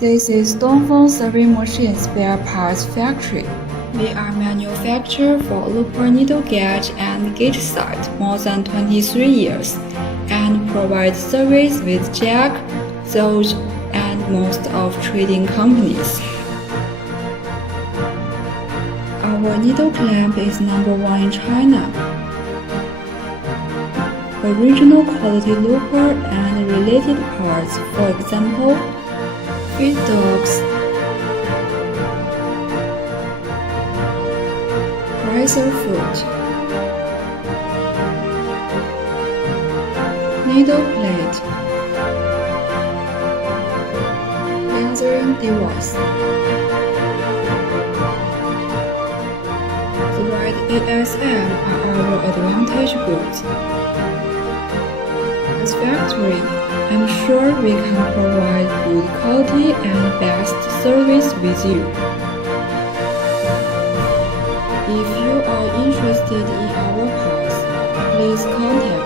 This is Dongfeng Sewing Machine Spare Parts Factory. We are manufactured for local needle gauge and gauge site more than 23 years and provide service with Jack, Zoj, and most of trading companies. Our needle clamp is #1 in China. Original quality local and related parts, for example, feed dogs, ricer foot, needle plate, lasering device. The red ASM are our advantage goods. As factory, I'm sure we can provide good quality and best service with you. If you are interested in our parts, please contact